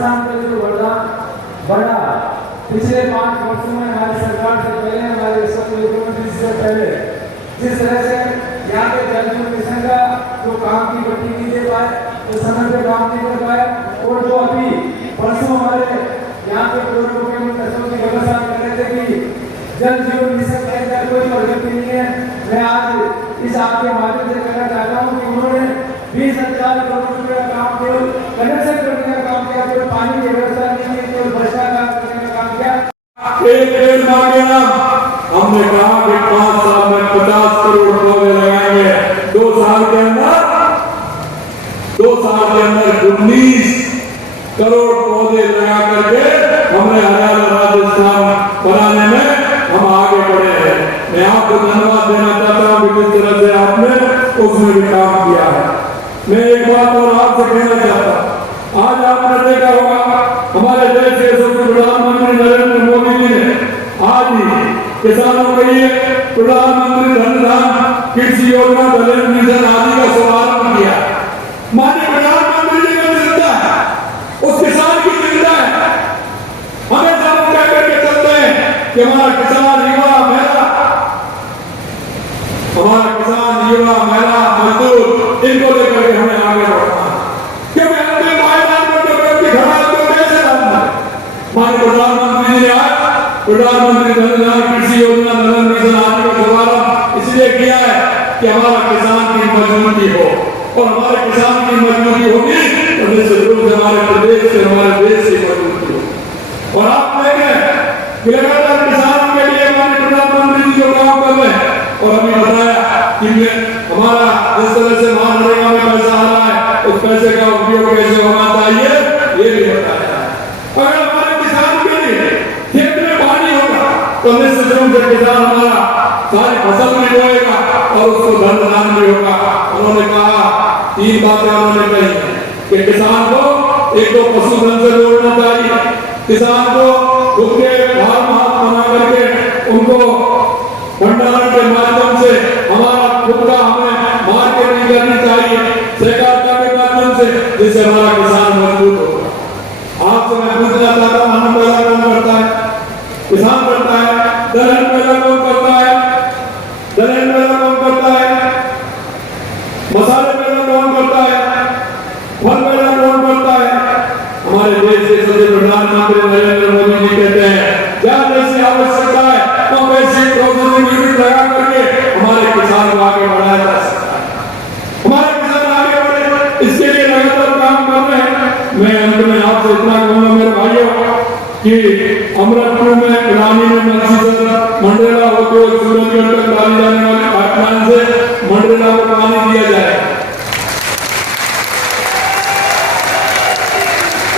राजस्थान का जो बढ़ा पिछले 5 वर्षों में हमारी सरकार से पहले, हमारे मुख्यमंत्री से पहले जिस तरह से यहाँ पे जल जीवन मिशन का जो काम की गति नहीं दे पाए, जो समय पे काम नहीं कर पाए, और जो अभी परसों हमारे यहाँ पे पूर्व मुख्यमंत्री की व्यवस्था कर रहे थे कि जल जीवन मिशन के अंदर कोई प्रगति नहीं है। मैं आज इस आपके माध्यम से कहना चाहता हूँ कि उन्होंने 20,000 करोड़ रुपए का काम केवल कनेक्शन करने का काम किया, केवल पानी की व्यवस्था नहीं की, केवल भ्रष्टाचार करने का काम किया। एक पेड़ मांगे ना, हमने कहा कि 5 साल में 50 करोड़ पौधे लगाएंगे, 2 साल के अंदर 19 करोड़ पौधे लगा करके हमने हरियाणा राजस्थान बनाने में हम आगे बढ़े हैं। मैं आपको धन्यवाद देना चाहता हूँ कि जिस तरह से आपने उसमें भी काम किया है। मैं एक बात और आपसे कहना चाहता हूँ, आज आपने देखा होगा हमारे देश के प्रधानमंत्री नरेंद्र मोदी जी ने आज ही किसानों के लिए प्रधानमंत्री धन कृषि योजना, दलहन मिशन आदि का शुभारंभ किया। माननीय प्रधानमंत्री जी का चिंता है, उस किसान की चिंता है। हमें सब कह करके चलते हैं कि हमारा किसान युवा महिला मजदूर इनको लेकर के हमें आगे बढ़ना है, क्योंकि अंतिम पायदान पर जो व्यक्ति खड़ा है तो कैसे लाना है। माननीय प्रधानमंत्री जी ने आज प्रधानमंत्री धन कृषि योजना, दलहन मिशन आदि का शुभारंभ इसलिए किया है कि हमारा किसान की मजबूती हो, और हमारे किसान की मजबूती होगी तो निश्चित रूप से हमारे प्रदेश से, हमारे देश की मजबूती हो। और आप देखें कि लगातार किसानों के लिए हमारे प्रधानमंत्री जी जो काम कर रहे हैं, और अभी बताया कि हमारा जिस तरह से मनरेगा में पैसा आ रहा है, उस पैसे का उपयोग कैसे होना चाहिए ये भी बताया है। अगर हमारे किसान के लिए खेत में पानी होगा तो निश्चित रूप से किसान हमारा सारी फसल भी बोएगा और उसको धन दान भी होगा। उन्होंने कहा 3 बातें उन्होंने कही कि किसान को एक तो पशुधन से जोड़ना चाहिए, किसान को खुद के फार्म हाउस बना करके उनको भंडारण के माध्यम से हमारा खुद का हमें मार्केटिंग करनी चाहिए, सहकारिता के माध्यम से, जिससे हमारा किसान मजबूत होगा। आपसे मैं पूछना चाहता हूँ, अन्न पैदा कौन करता है? किसान करता है। दलहन पैदा कौन करता है? दलहन पैदा कौन करता है? मसाले पैदा कौन करता है? फल पैदा कौन करता है? हमारे देश के सभी प्रधानमंत्री नरेंद्र मोदी जी कहते हैं जहाँ जैसी आवश्यकता है तो वैसी प्रोसेसिंग यूनिट लगा करके हमारे किसान को आगे बढ़ाया जा सकता है। हमारे किसान आगे बढ़े, इसके लिए लगातार काम कर रहे हैं। मैं अंत में आपसे इतना कहूंगा मेरे भाइयों कि अमृतपुर में रानी में मंडरेला होते हुए सूरजगढ़ तक डाली जाने वाली पाइपलाइन से मंडरेला को पानी दिया जाए।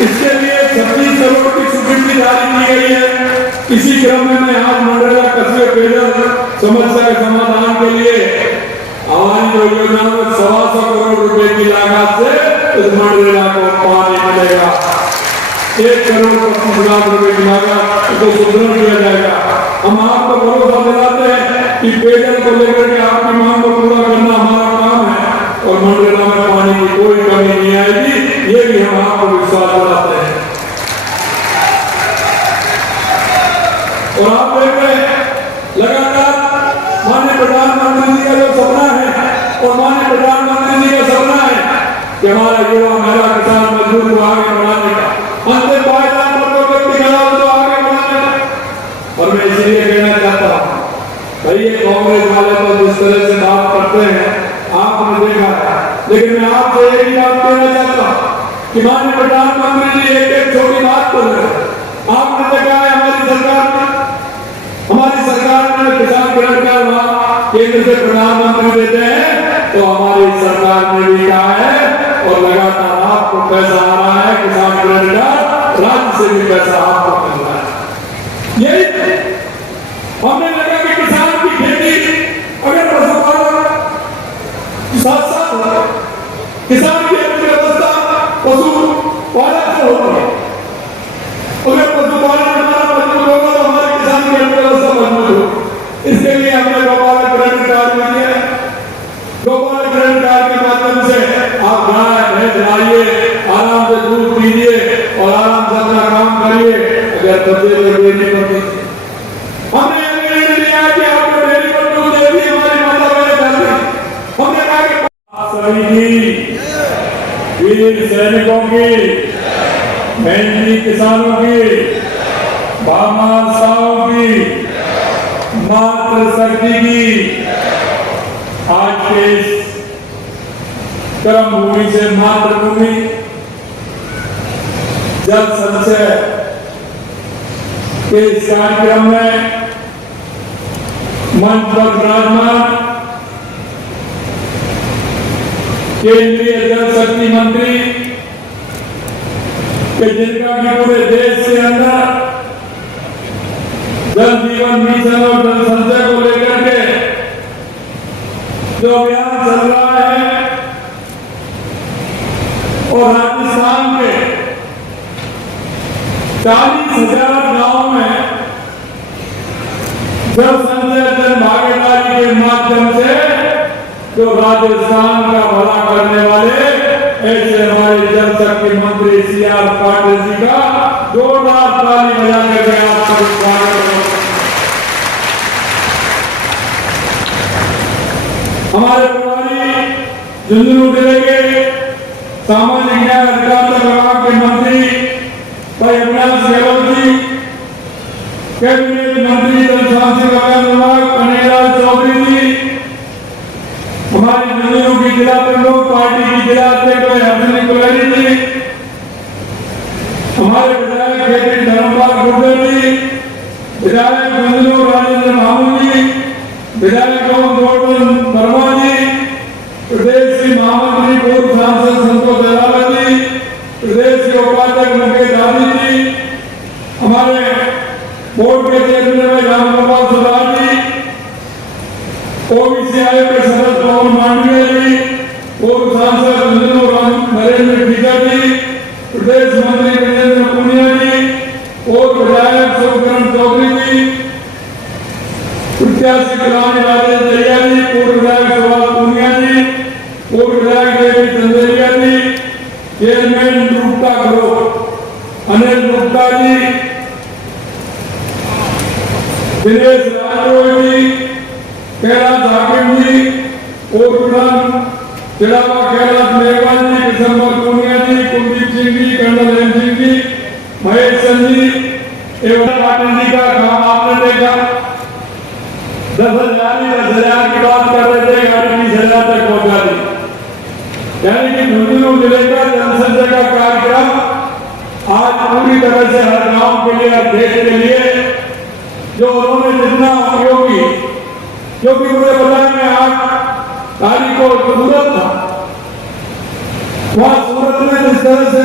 इसके लिए 26 करोड़ की स्वीकृति जारी की गई है। इसी क्रम में मैं आज मंडरेला कस्बे पेयजल समस्या के समाधान के लिए हमारी जो योजना में 125 करोड़ रुपए की लागत से इस मंडरेला को पानी मिलेगा। 1 करोड़ 25 लाख रुपए की लागत को सुदृढ़ किया जाएगा। हम आपको भरोसा दिलाते हैं कि पेयजल को लेकर के आपकी मांग को पूरा करना हमारा काम है, और मंडरेला में पानी की कोई कमी नहीं आएगी, ये भी हम आपको विश्वास दिलाते हैं। और आप देख रहे हैं लगातार माननीय प्रधानमंत्री जी का जो सपना है, और माननीय प्रधानमंत्री जी का सपना है कि हमारा युवा महिला किसान मजदूर को आगे बढ़ाने का, अंतिम पायदान पर तो व्यक्ति खड़ा हो तो आगे बढ़ाने का। और मैं इसलिए कहना चाहता हूँ भाई, ये कांग्रेस वाले तो जिस तरह से बात करते हैं आपने देखा है, लेकिन मैं आपसे एक ही बात कहना चाहता हूँ कि माननीय प्रधानमंत्री जी एक छोटी बात कर रहे हैं। आपने देखा है हमारी सरकार ने किसान क्रेडिट कार्ड केंद्र से प्रधानमंत्री देते हैं, तो हमारी सरकार ने भी कहा है और लगातार आपको पैसा आ रहा है, किसान क्रेडिट कार्ड राज्य से भी पैसा आपको मिल रहा है। यही हमने लगा कि किसान की खेती अगर पशुपालन साथ साथ किसान की अर्थव्यवस्था पशुपालन से होती है, अगर पशुपालन हमारा मजबूत होगा तो हमारे किसान की अर्थव्यवस्था मजबूत होगी। इसके लिए हमने गोपालन क्रेडिट कार्ड दिए हैं। गोपालन क्रेडिट कार्ड के माध्यम से आप गाय भैंस लाइए, आराम से दूध पीजिए और आराम बच्चे लोग डेयरी पर थे। हमने ये निर्णय लिया कि आपको डेयरी पर दूध देती हमारी माता बहनें जाती। हमने कहा कि सभी की वीर सैनिकों की, मेहनती किसानों की, भामाशाहों की, मातृशक्ति की आज के इस कर्म भूमि से मातृभूमि जल संचय के इस कार्यक्रम में मंच पर विराजमान केंद्रीय जल शक्ति मंत्री के जिनका कि पूरे देश के अंदर जल जीवन मिशन और जल संचय को लेकर के जो अभियान चल रहा है और राजस्थान के 40,000 गांव में जल संचय जन भागीदारी के माध्यम से जो राजस्थान का भला करने वाले ऐसे हमारे जल शक्ति मंत्री CR पाटिल जी का जोरदार ताली बजा करके आपका स्वागत है। हमारे प्रभारी झुंझुनू जिले के सामाजिक न्याय अधिकारिता विभाग के मंत्री भाई अविनाश गहलोत जी, कैबिनेट मंत्री जल संसाधन विभाग कन्हैयालाल चौधरी जी, हमारी झुंझुनू की जिला प्रमुख पार्टी की जिला अध्यक्ष हर्षिनी कुलहरी जी, हमारे विधायक केपी धर्मपाल गुर्जर जी, विधायक झुंझुनू राजेंद्र मामू जी, विधायक गोवर्धन वर्मा जी, प्रदेश की महामंत्री पूर्व सांसद संतोष अहलावत जी, प्रदेश के उपाध्यक्ष मुकेश दादी जी, हमारे बोर्ड के चेयरमैन रामगोपाल सुधार जी, ओबीसी आयोग के सदस्य पवन मांडविया जी, पूर्व सांसद नरेंद्र खीजा जी, प्रदेश मंत्री वीरेंद्र पुनिया जी, पूर्व विधायक शिवकरण चौधरी जी, प्रत्याशी कल्याण राजेश दहिया जी, पूर्व विधायक सुभाष पूनिया जी, पूर्व विधायक देवी चंदेरिया जी, चेयरमैन रूपता ग्रुप अनिल गुप्ता जी, दिनेश राजोई जी, कैलाश हाकिम जी, पूर्व प्रधान चिड़ावा कैलाश मेघवाल जी, किशनपाल पूनिया जी, कुलदीप सिंह जी, कर्नल हेम सिंह जी, महेश चंद जी एवं पाटिल जी का काम आपने देखा। 10,000 की बात कर रहे थे, गाड़ी 20,000 तक पहुंचा दी। यानी कि झुंझुनू जिले का जल संचय का कार्यक्रम आज पूरी तरह से हर गांव के लिए, हर देश के लिए जो उन्होंने जितना उपयोग की, क्योंकि मुझे पता है मैं 8 तारीख को सूरत था, वहां सूरत में जिस तरह से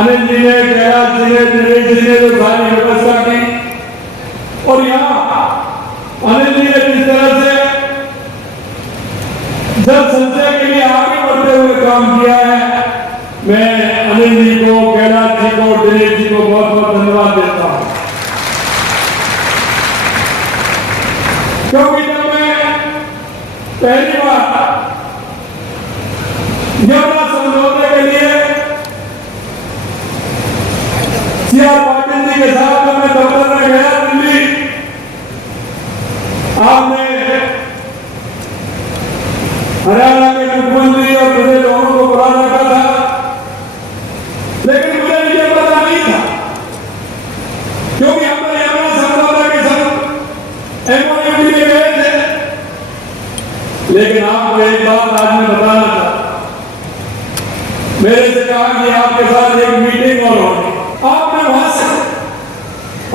अनिल जी ने, कैलाश जी ने, दिनेश जी ने जो सारी व्यवस्था की और यहाँ अनिल जी ने जिस तरह से जल संचय के लिए आगे बढ़ते हुए काम किया है, मैं अनिल जी को, कैलाश जी को, दिनेश जी को बहुत बहुत धन्यवाद देता हूं। क्योंकि जब मैं पहली बार यमुना समझौते के लिए CR पाटिल जी के साथ जब मैं दफ्तर में गया दिल्ली, आपने हरियाणा के मुख्यमंत्री और मुझे लोगों को बुला रखा था, लेकिन मुझे ये पता नहीं था क्योंकि हम यमुना समझौता के साथ MOU में गए थे। लेकिन आपको एक बात आज मैं बताना था, मेरे से कहा कि आपके साथ एक मीटिंग और होगी, आपने वहां से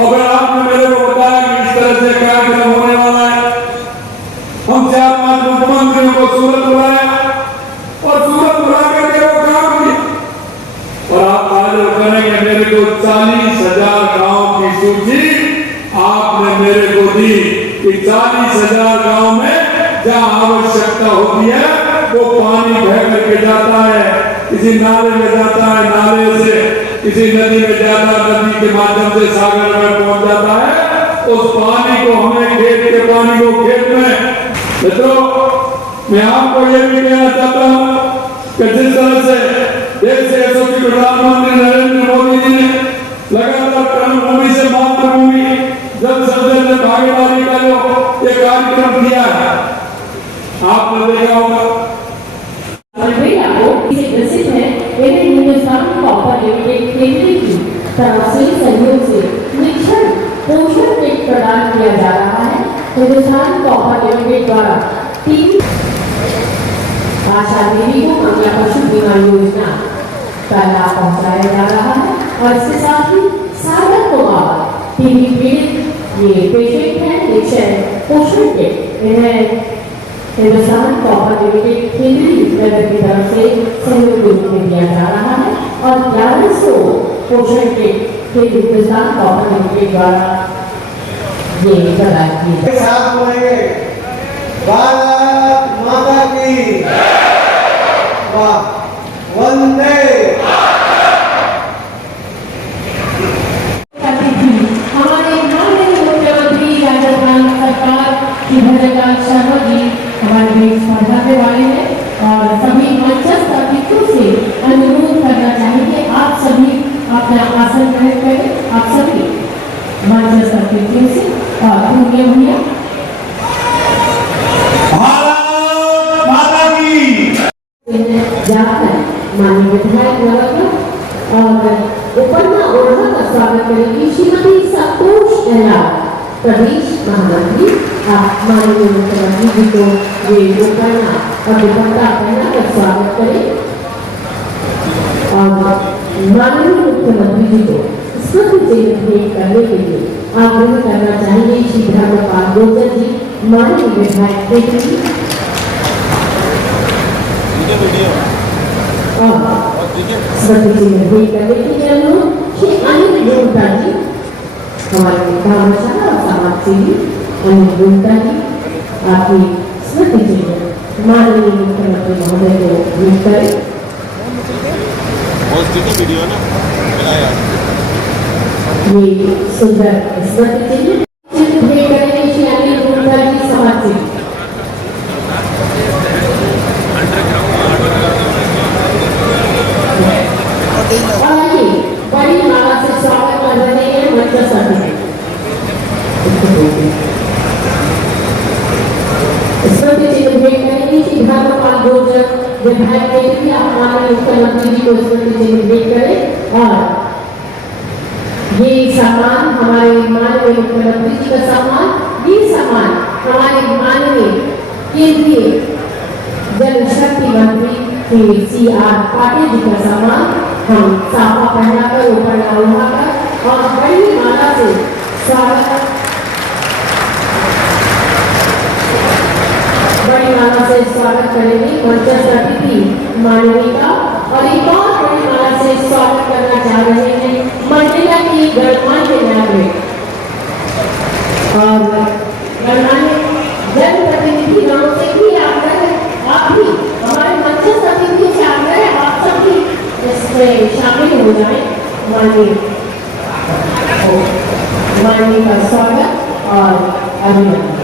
अगर आपने मेरे को बताया कि इस तरह से कार्यक्रम होने वाला है, हम 4-5 मुख्यमंत्रियों को सूरत बुलाया और सूरत बुला करके वो काम किया और आप आज करेंगे मेरे को 40,000 गांव की सूची आपने मेरे को दी कि 40,000 गांव में जहां आवश्यकता होती है वो पानी बह करके जाता है, किसी नाले में जाता है, नाले से किसी नदी में जाता है, नदी के माध्यम से सागर में पहुंच जाता है, उस पानी को हमें खेत के पानी को खेत में। मित्रों, मैं आपको ये भी कहना चाहता हूं कि जिस तरह से देश के यशस्वी प्रधानमंत्री नरेंद्र मोदी जी ने लगातार कर्मभूमि तरफ से सहयोग से निक्षण पोषण किट प्रदान किया जा रहा है। हिंदुस्तान कॉपर लिमिटेड द्वारा 3 आशा देवी को महिला पशु बीमा योजना का लाभ पहुंचाया जा रहा है और इसके साथ ही सागर कुमार टीबी पीड़ित ये पेशेंट है निक्षण पोषण किट इन्हें हिंदुस्तान कॉपर लिमिटेड केंद्रीय नगर की तरफ से सहयोग रूप में दिया जा रहा है और 1100 पोषण किट के हिंदुस्तान कॉपर लिमिटेड द्वारा ये प्रदान किए जाए। साथ बोलेंगे भारत माता की वाह वंदे हमारे माननीय मुख्यमंत्री राजस्थान सरकार की भजनलाल शर्मा जी हमारे बीच पधारने वाले हैं और सभी मंचस्थ अतिथियों से अनुरोध करना चाहेंगे आप सभी अपना आसन ग्रहण करें। आप सभी मंचस्थ अतिथियों से और भैया भारत माता की जाकर माननीय विधायक नगर और उपन्ना ओढ़ा का स्वागत करेंगी श्रीमती संतोष गहलोत प्रदेश महामंत्री। आप माननीय मुख्यमंत्री जी को ये उपन्ना और दुपट्टा पहना कर स्वागत करें और माननीय मुख्यमंत्री जी को स्मृति चिन्ह भेंट करने के लिए आग्रह करना चाहिए श्री धर्मपाल गुर्जर जी माननीय विधायक टेकरी और स्मृति चिन्ह भेंट करने के लिए अनुरोध श्री अनिल गुप्ता जी हमारे भामाशाह और समाज सेवी अनिल गुप्ता जी आपकी स्मृति चिन्ह माननीय मुख्यमंत्री महोदय को भेंट करें। ये सुंदर स्मृति चिन्ह भेंट करेंगे श्री अनिल गुप्ता जी समाज सेवी। और आइए बड़ी माला से स्वागत कर रहे हैं मंचस्थ अतिथि। स्मृति चिन्ह भेंट करेंगे श्री धर्मपाल गुर्जर विधायक के लिए आप माननीय मुख्यमंत्री जी को स्मृति चिन्ह भेंट करें और ये सम्मान हमारे माननीय मुख्यमंत्री जी का सम्मान ये सम्मान हमारे माननीय केंद्रीय जल शक्ति मंत्री श्री C.R. पाटिल जी का सम्मान हम साफा पहनाकर ऊपर उठाकर और बड़ी माला से स्वागत बड़ी माला से स्वागत करेंगे मंचस्थ अतिथि माननीय का और एक और बड़ी माला से स्वागत करना चाह रहे हैं मंडला की गणमान्य नागरिक और गणमान्य जनप्रतिनिधि गांव से भी आग्रह आप भी हमारे मंचस्थ अतिथि से आग्रह आप सब भी इसमें शामिल हो जाए। माननीय का स्वागत और अभिनंदन।